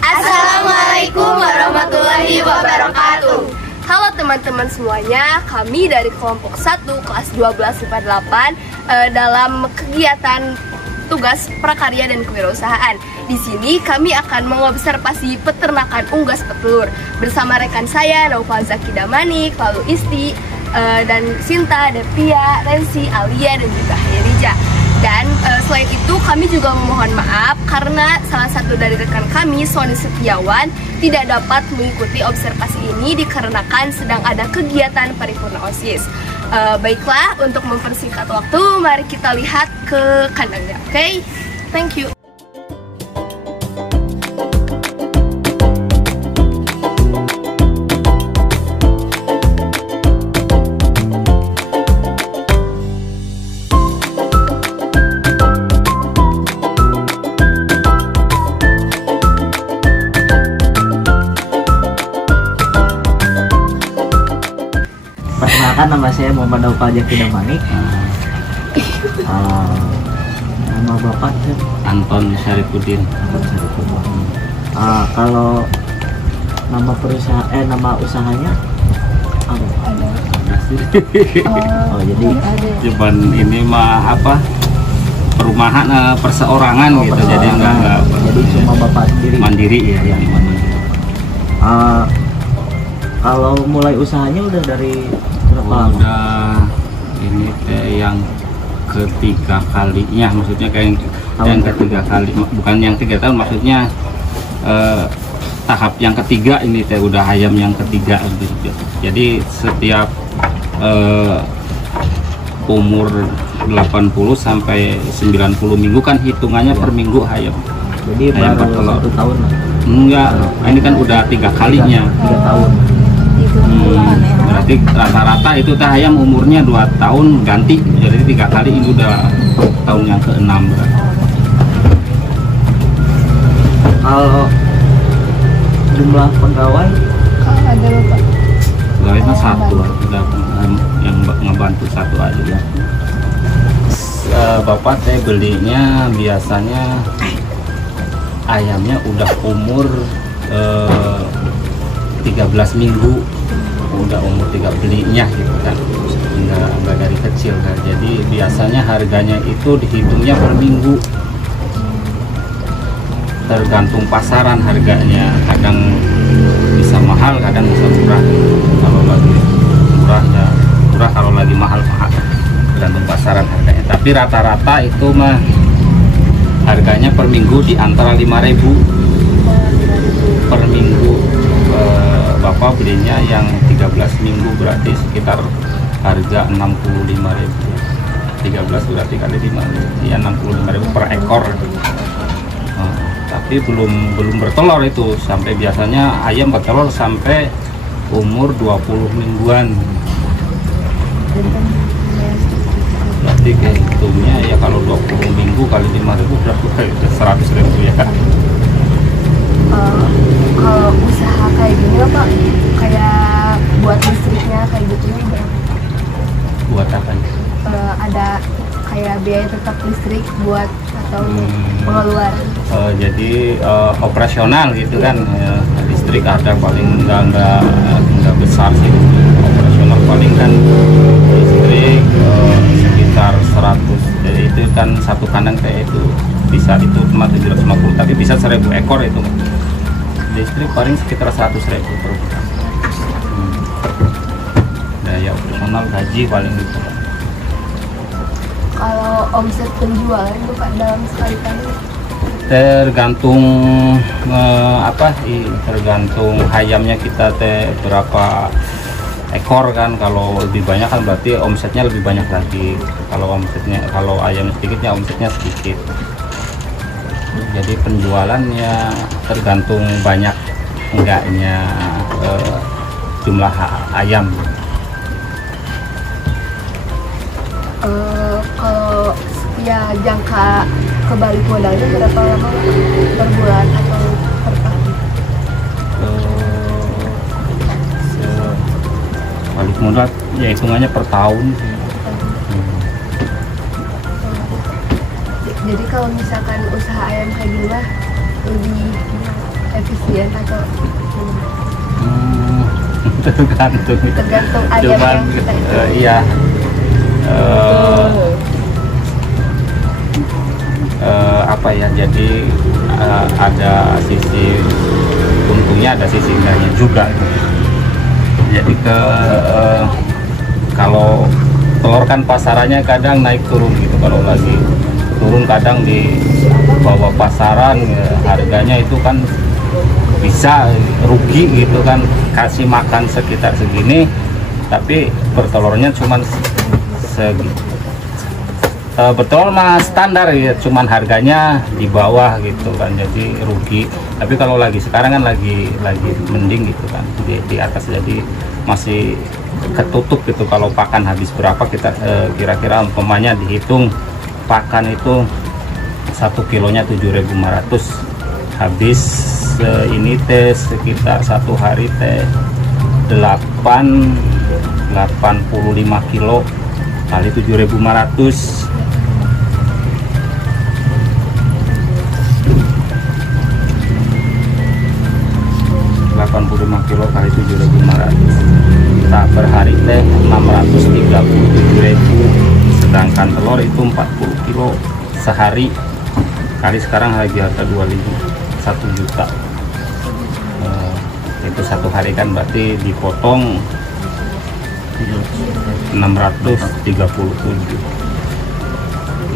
Assalamualaikum warahmatullahi wabarakatuh. Halo teman-teman semuanya, kami dari kelompok 1 kelas 12 IPA 8 dalam kegiatan tugas prakarya dan kewirausahaan. Di sini kami akan mengobservasi peternakan unggas petelur bersama rekan saya Naufal Zaki Damanik, lalu Isti, dan Sinta, Devia, Rensi, Alia, dan juga Hairija. Dan selain itu kami juga memohon maaf karena salah satu dari rekan kami, Sony Setiawan, tidak dapat mengikuti observasi ini dikarenakan sedang ada kegiatan paripurna OSIS. Baiklah, untuk mempersingkat waktu, mari kita lihat ke kandangnya. Oke? Thank you. Perkenalkan, nama saya Muhammad Naufal Zaki Damanik. Nama bapak Anton Syarifuddin. Kalau nama perusahaan, nama usahanya apa? Oh, jadi cuman ini mah apa, perumahan perseorangan gitu, jadi enggak jadi cuma bapak sendiri mandiri ya. Kalau mulai usahanya udah dari berapa lama? Udah ini teh yang ketiga kalinya, maksudnya kayak yang ketiga kali, bukan yang 3 tahun, maksudnya tahap yang ketiga ini teh udah ayam yang ketiga gitu. Jadi setiap umur 80 sampai 90 minggu kan hitungannya per minggu ayam. Jadi ayam baru 1 tahun lah. Enggak, ini kan udah 3 kalinya. 3 tahun. Berarti rata-rata itu teh ayam umurnya 2 tahun ganti, jadi 3 kali, ini udah tahun yang ke-6 berarti. Kalau jumlah pegawai Ada Bapak. Pegawainya 1, udah yang ngebantu 1 aja ya. Bapak teh belinya biasanya ayamnya udah umur 13 minggu, udah umur 3 belinya gitu kan, enggak dari kecil kan. Jadi biasanya harganya itu dihitungnya per minggu, tergantung pasaran harganya, kadang bisa mahal, kadang bisa murah. Kalau lagi murah ya murah, kalau lagi mahal mahal, tergantung pasaran harganya. Tapi rata-rata itu mah harganya per minggu di antara 5.000 per minggu. Bapak belinya yang 13 minggu berarti sekitar harga 65.000. 13 berarti kali 5 ya 65.000 per ekor. Tapi belum bertelur itu, sampai biasanya ayam bertelur sampai umur 20 mingguan. Berarti kayak hitungnya ya kalau 20 minggu kali 5.000 berapa? 100.000 ya. Kalau usaha kayak gini lah Pak, kayak buat listriknya kayak gitu ya? Buat apa? Ada kayak biaya tetap listrik buat atau pengeluaran? Jadi operasional gitu kan, listrik ada paling enggak besar sih, operasional paling kan listrik sekitar 100. Jadi itu kan satu kandang kayak itu bisa itu cuma 750, tapi bisa 1.000 ekor itu. Listrik paling sekitar 100.000 per bulan. Daya operasional gaji paling gitu. Kalau omset penjualan itu Pak dalam sekali kali? Tergantung tergantung ayamnya kita teh berapa ekor kan. Kalau lebih banyak kan berarti omsetnya lebih banyak lagi. Kalau ayam sedikitnya omsetnya sedikit. Jadi penjualannya tergantung banyak enggaknya jumlah ayam. Kalau ya jangka kebalik modalnya berapa lama per bulan atau per tahun? Balik modal ya hitungannya per tahun. Jadi kalau misalkan usaha ayam kayak gini mah lebih efisien atau tergantung ayam cuman yang kita itu. iya apa ya, jadi ada sisi untungnya, ada sisi enggaknya juga. Jadi kalau telur kan pasarannya kadang naik turun gitu, kalau lagi turun kadang di bawah pasaran harganya itu kan bisa rugi gitu kan, kasih makan sekitar segini tapi bertelurnya cuman segitu. Betul mas, standar ya, cuman harganya di bawah gitu kan, jadi rugi. Tapi kalau lagi sekarang kan lagi mending gitu kan, di atas, jadi masih ketutup gitu. Kalau pakan habis berapa kita kira-kira umpamanya dihitung pakan itu 1 kilonya 7.500, habis ini teh sekitar 1 hari teh 85 kilo kali 7.500, 85 kilo kali 7.500, tak per hari teh 637.000, sedangkan telur itu 40 kilo sehari kali sekarang harga 25 1 juta. Itu 1 hari kan berarti dipotong 637.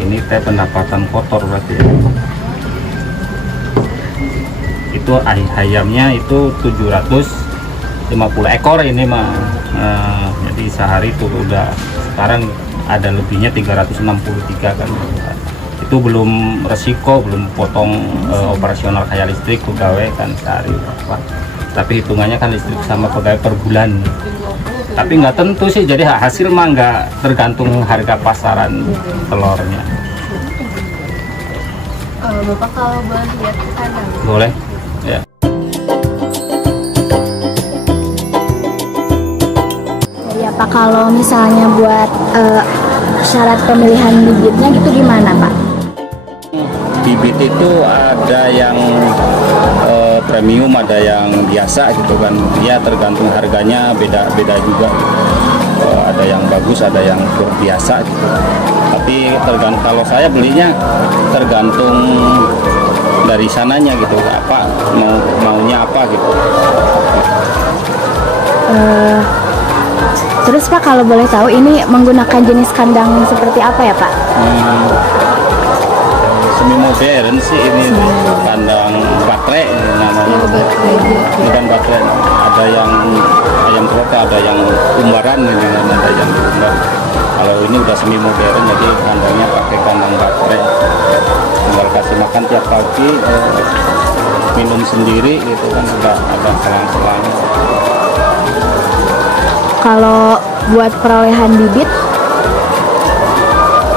Ini teh pendapatan kotor berarti ya. Itu ayamnya itu 750 ekor ini mah. Jadi sehari itu udah sekarang ada lebihnya 363 kan. Itu belum resiko, belum potong operasional kayak listrik pegawai kan sehari berapa. Tapi hitungannya kan listrik sama pegawai per bulan. Tapi nggak tentu sih, jadi hasil mah nggak tergantung harga pasaran telurnya. Bapak kalau boleh lihat ke kandang? Boleh ya. Ya Pak, kalau misalnya buat syarat pemilihan bibitnya gitu gimana Pak? Bibit itu ada yang premium, ada yang biasa gitu kan, ya tergantung harganya, beda juga. Ada yang bagus, ada yang kurang biasa gitu. Tapi tergantung, kalau saya belinya tergantung dari sananya gitu, apa maunya apa gitu. Terus Pak, kalau boleh tahu ini menggunakan jenis kandang seperti apa ya Pak? Semi modern sih ini, kandang baterai namanya. Bukan baterai, ada yang ayam pelota, ada yang umbaran ini, ada yang umbar. Kalau ini udah semi modern, jadi kandangnya pakai kandang baterai. Tinggal kasih makan tiap pagi, minum sendiri gitu kan, ada selang-selang. Kalau buat perolehan bibit?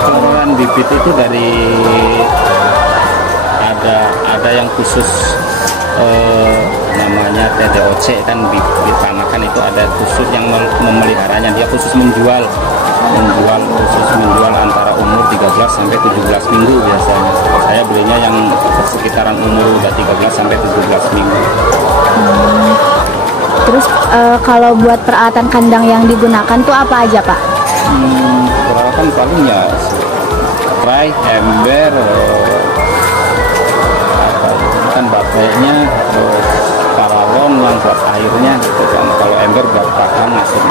Perolehan bibit itu dari ada yang khusus namanya TDOC kan, bibit tanakan itu ada khusus yang memeliharanya, dia khusus menjual antara umur 13 sampai 17 minggu biasanya. Saya belinya yang sekitaran umur udah 13 sampai 17 minggu. Terus kalau buat peralatan kandang yang digunakan tuh apa aja Pak? Peralatan paling ya spray, ember, kan baterainya, paralon yang buat airnya gitu kan. Kalau ember buat pakan, ngasih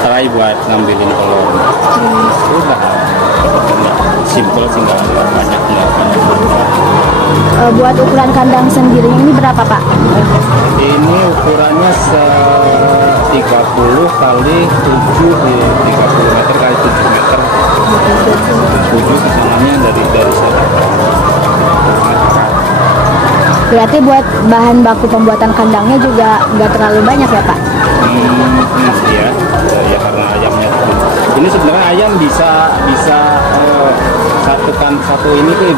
tray buat ngambilin telur. Sudah simple sih, nggak banyak. Buat ukuran kandang sendiri ini berapa Pak? Ini ukurannya 30 kali 7, 30 meter kali 7 meter. 7 kesananya dari sana. Berarti buat bahan baku pembuatan kandangnya juga nggak terlalu banyak ya Pak? Iya, ya karena ayamnya ini sebenarnya ayam bisa satu ini tuh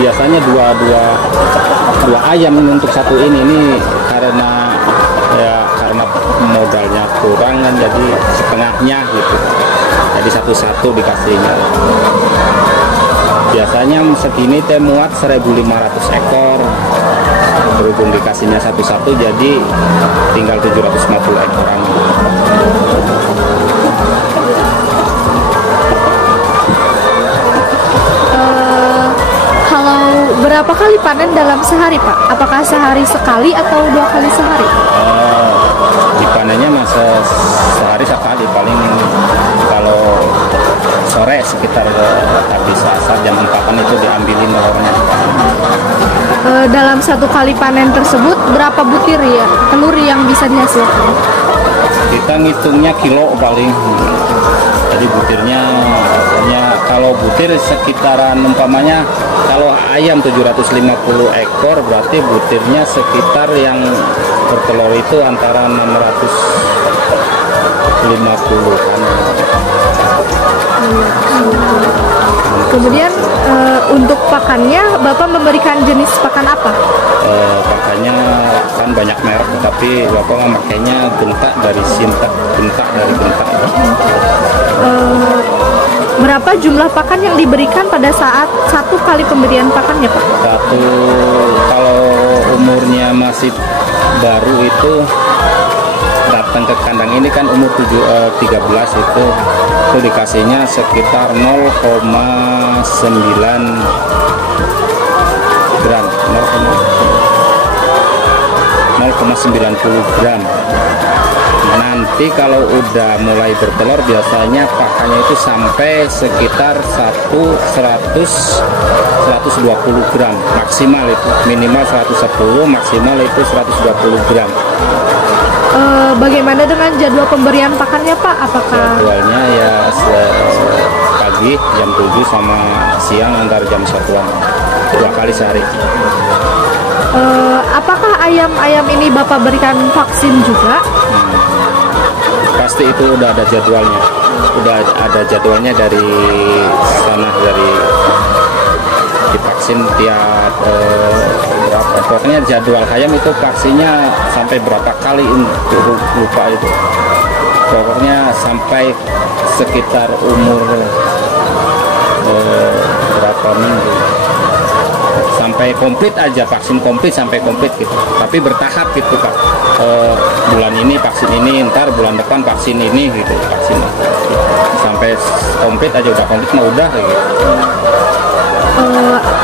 biasanya dua ayam untuk satu ini karena modalnya kurang kan, jadi setengahnya gitu, jadi satu-satu dikasihnya. biasanya segini teh muat 1.500 ekor. Berhubung dikasihnya satu-satu jadi tinggal 750 ekoran. Kalau berapa kali panen dalam sehari Pak? Apakah sehari sekali atau 2 kali sehari? Dipanennya masa sehari sekali, paling kalau sore sekitar habis asar jam 4-an itu diambilin telurnya. Dalam satu kali panen tersebut berapa butir ya telur yang bisa dihasilkan? Kita ngitungnya kilo paling. Jadi butirnya kalau butir sekitaran umpamanya kalau ayam 750 ekor berarti butirnya sekitar yang bertelur itu antara 650. Kemudian untuk pakannya Bapak memberikan jenis pakan apa? Pakannya kan banyak merek tetapi Bapak memakainya gentak dari Sinta, gentak dari gentak. Berapa jumlah pakan yang diberikan pada saat satu kali pemberian pakannya Pak? Kalau umurnya masih baru itu datang ke kandang ini kan umur 13 itu dikasihnya sekitar 0,9 gram, 0,90 gram. Nanti kalau udah mulai bertelur biasanya pakannya itu sampai sekitar 120 gram maksimal, itu minimal 110, maksimal itu 120 gram. Bagaimana dengan jadwal pemberian pakannya Pak? Apakah jadwalnya ya pagi jam 7 sama siang antar jam 1-an, 2 kali sehari. apakah ayam-ayam ini Bapak berikan vaksin juga? Pasti itu udah ada jadwalnya. Udah ada jadwalnya dari sana, dari divaksin tiap berapa, pokoknya jadwal ayam itu vaksinnya sampai berapa kali lupa itu. Pokoknya sampai sekitar umur berapa minggu sampai komplit aja, vaksin komplit sampai komplit gitu. Tapi bertahap gitu Pak. Bulan ini vaksin ini, ntar bulan depan vaksin ini gitu, vaksin sampai komplit aja, udah komplit mah udah gitu.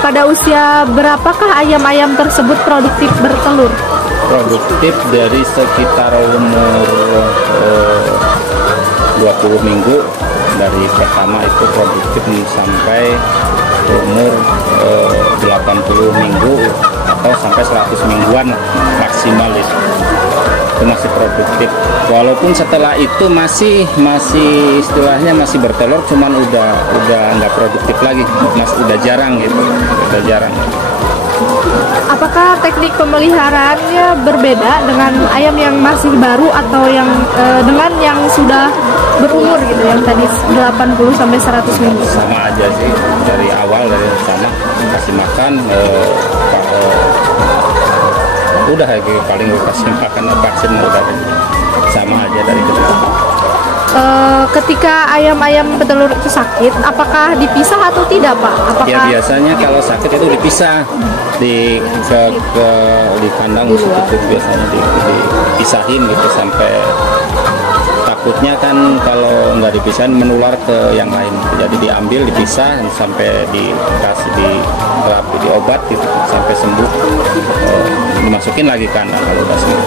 Pada usia berapakah ayam-ayam tersebut produktif bertelur? Produktif dari sekitar umur 20 minggu dari pertama itu produktif sampai umur 80 minggu atau sampai 100 mingguan maksimal itu masih produktif. Walaupun setelah itu masih istilahnya masih bertelur, cuman udah nggak produktif lagi, udah jarang gitu, udah jarang. Apakah teknik pemeliharaannya berbeda dengan ayam yang masih baru atau yang dengan yang sudah berumur gitu, yang tadi 80 sampai 100 minggu? Sama aja sih, dari awal dari sama kasih makan, udah lagi paling kasih makan vaksin udah sama aja dari kita. Ketika ayam-ayam petelur itu sakit, apakah dipisah atau tidak Pak? Apakah... Ya biasanya kalau sakit itu dipisah di kandang khusus itu biasanya dipisahin gitu, sampai takutnya kan kalau nggak dipisahin menular ke yang lain. Jadi diambil, dipisah sampai dikasih terapi, diobat gitu sampai sembuh, dimasukin lagi kandang kalau udah sembuh.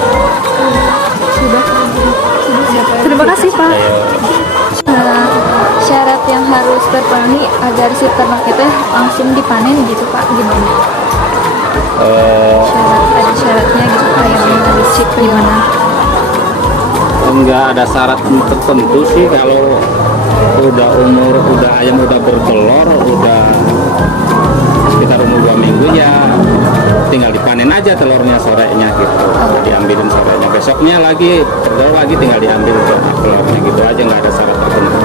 Terima kasih Pak. Syarat yang harus terpenuhi agar si ternak itu langsung dipanen gitu Pak, gimana? Ada syaratnya gitu Pak, yang harus gimana? Enggak ada syarat tertentu sih. Kalau udah ayam udah bertelur, udah sekitar umur 2 minggu ya tinggal dipanen aja telurnya sorenya gitu, diambilin sorenya, besoknya lagi telur lagi tinggal diambil telurnya gitu aja, nggak ada syarat tertentu.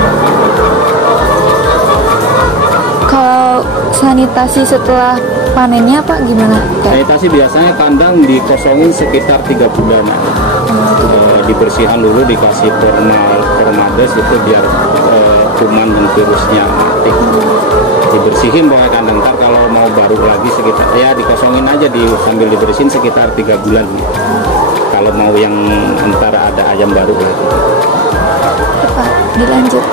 Kalau sanitasi setelah panennya Pak gimana? Sanitasi biasanya kandang dikosongin sekitar 3 bulan. Dibersihkan dulu, dikasih formades itu biar kuman dan virusnya mati. Dibersihkan dibersihin pokoknya kandang. Ntar kalau mau baru lagi sekitar ya dikosongin aja sambil dibersihin sekitar 3 bulan gitu. Kalau mau yang ntar ada ayam baru lagi. Pak, dilanjut.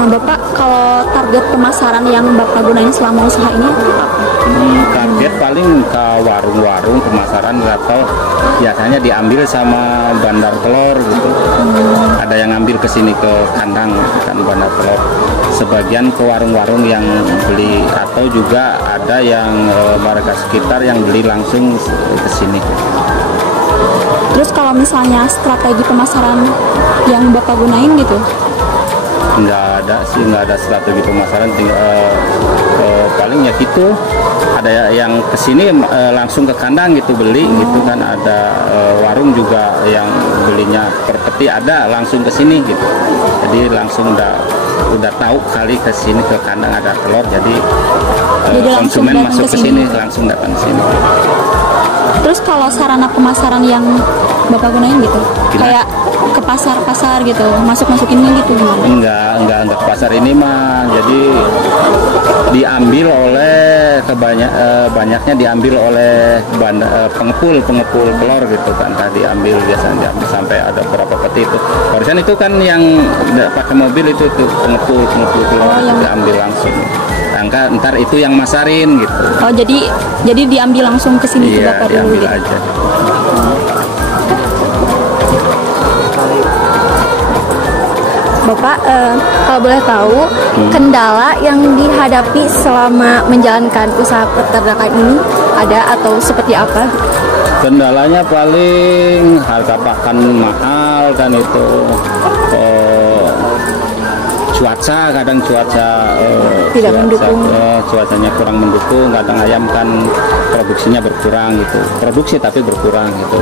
Nah, Bapak, kalau target pemasaran yang Bapak gunain selama usaha ini apa? Target paling ke warung-warung pemasaran atau biasanya diambil sama bandar telur gitu. Ada yang ngambil ke sini ke kandang kan bandar telur. Sebagian ke warung-warung yang beli atau juga ada yang warga sekitar yang beli langsung ke sini. Terus kalau misalnya strategi pemasaran yang Bapak gunain gitu? Nggak ada strategi pemasaran, paling ya gitu, ada yang kesini langsung ke kandang gitu beli gitu kan, ada warung juga yang belinya per peti ada langsung ke sini gitu, jadi langsung udah tahu kali ke sini ke kandang ada telur, jadi konsumen masuk ke sini langsung datang ke sini. Terus kalau sarana pemasaran yang Bapak gunain gitu, kayak ke pasar-pasar gitu, masukinnya gitu gimana? Enggak ke pasar ini mah, jadi diambil oleh banyaknya diambil oleh pengepul telur gitu kan, tadi biasanya diambil sampai ada berapa peti itu. Barusan itu kan yang pakai mobil itu pengepul telur diambil langsung. Ntar itu yang masarin gitu. Oh, jadi diambil langsung ke sini ke Bapak dulu diambil gitu. aja. Bapak, kalau boleh tahu, kendala yang dihadapi selama menjalankan usaha peternakan ini ada atau seperti apa? Kendalanya paling harga pakan mahal kan itu, kadang cuaca Tidak mendukung. Cuacanya kurang mendukung, kadang ayam kan produksinya berkurang gitu, produksi tapi berkurang gitu.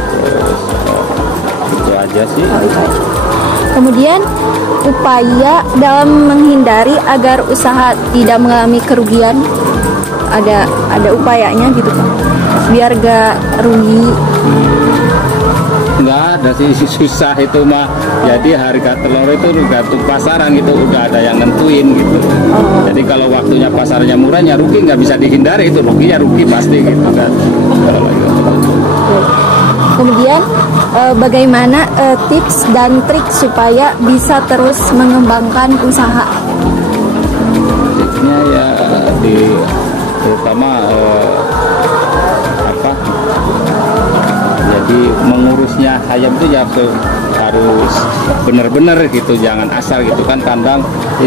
Itu aja sih. Oh, itu aja. Kemudian upaya dalam menghindari agar usaha tidak mengalami kerugian, ada upayanya gitu Pak, biar gak rugi. Nggak ada sih, susah itu mah. Jadi harga telur itu tergantung pasaran gitu, udah ada yang nentuin gitu. Jadi kalau waktunya pasarnya murahnya rugi, nggak bisa dihindari, itu ruginya rugi pasti gitu kan. Kemudian bagaimana tips dan trik supaya bisa terus mengembangkan usaha? Tipsnya ya terutama jadi mengurusnya ayam itu ya harus benar-benar gitu, jangan asal gitu kan, kandang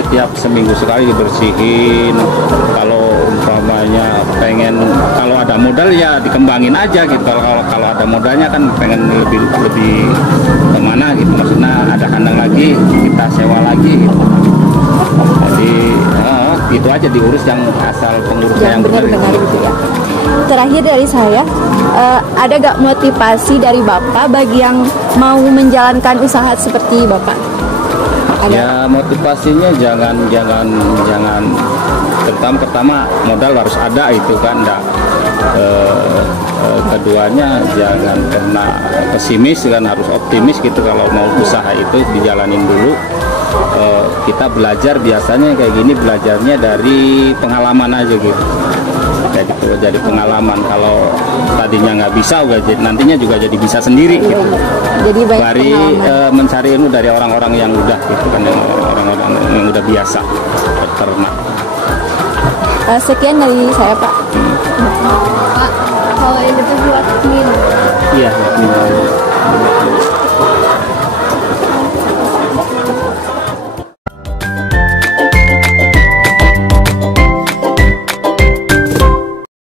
tiap seminggu sekali dibersihin. Kalau umpamanya kalau ada modal ya dikembangin aja gitu, kalau ada modalnya kan pengen lebih kemana gitu, maksudnya ada kandang lagi kita sewa lagi gitu. Jadi gitu aja diurus, yang asal pengurusnya yang benar gitu ya. Terakhir dari saya, ada gak motivasi dari Bapak bagi yang mau menjalankan usaha seperti Bapak? Ada? Ya motivasinya jangan pertama modal harus ada itu kan, keduanya jangan pernah pesimis kan, harus optimis gitu. Kalau mau usaha itu dijalanin dulu. Kita belajar biasanya kayak gini, belajarnya dari pengalaman aja gitu. Jadi pengalaman, kalau tadinya nggak bisa, nantinya juga jadi bisa sendiri gitu. Jadi dari mencari ilmu dari orang-orang yang udah gitu kan, orang-orang yang udah biasa ternak. Sekian dari saya Pak. Pak, kalau ini tuh buat minum. Iya.